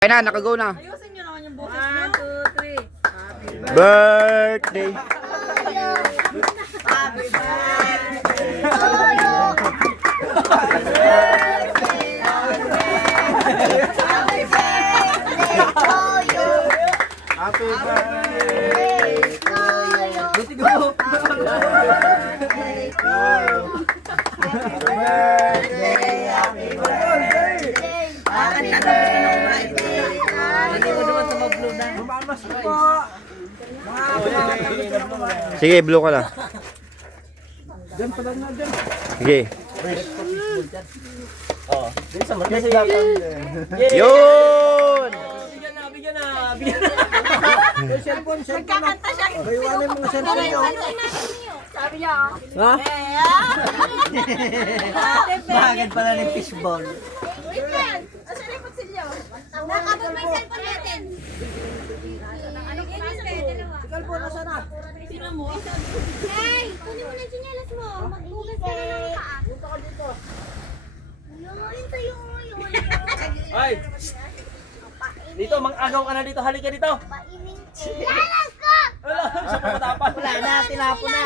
Kaya na, nakago na. Ayusin nyo naman yung boses nyo. 1, 2, 3. Birthday. Happy birthday. Happy birthday to you. Happy birthday, happy birthday. Mamas po. Sige, blue ka na. Diyan pala na diyan. Sige. Oh, din sa market dapat. Yun! Bigyan na. Cellphone. Nagkakanta siya. Iwanan mo sa cellphone niyo. Sabi niya, Ha? bakit pala ng fishball? Wait lang. Asan yung kutsilyo? Nakabog may cellphone natin. Ano Yan yung kayo, dalawa. Cellphone na sana. Sino mo? Hey, kunin mo na yung sinyalas mo. Maghugas ka na ng paa. Yun, tayo yun. Ay! Dito, mang-agaw ka na dito. Halika dito. Maining sinyalas ko! Wala, sa pagkatapan. Wala na, tinapo na.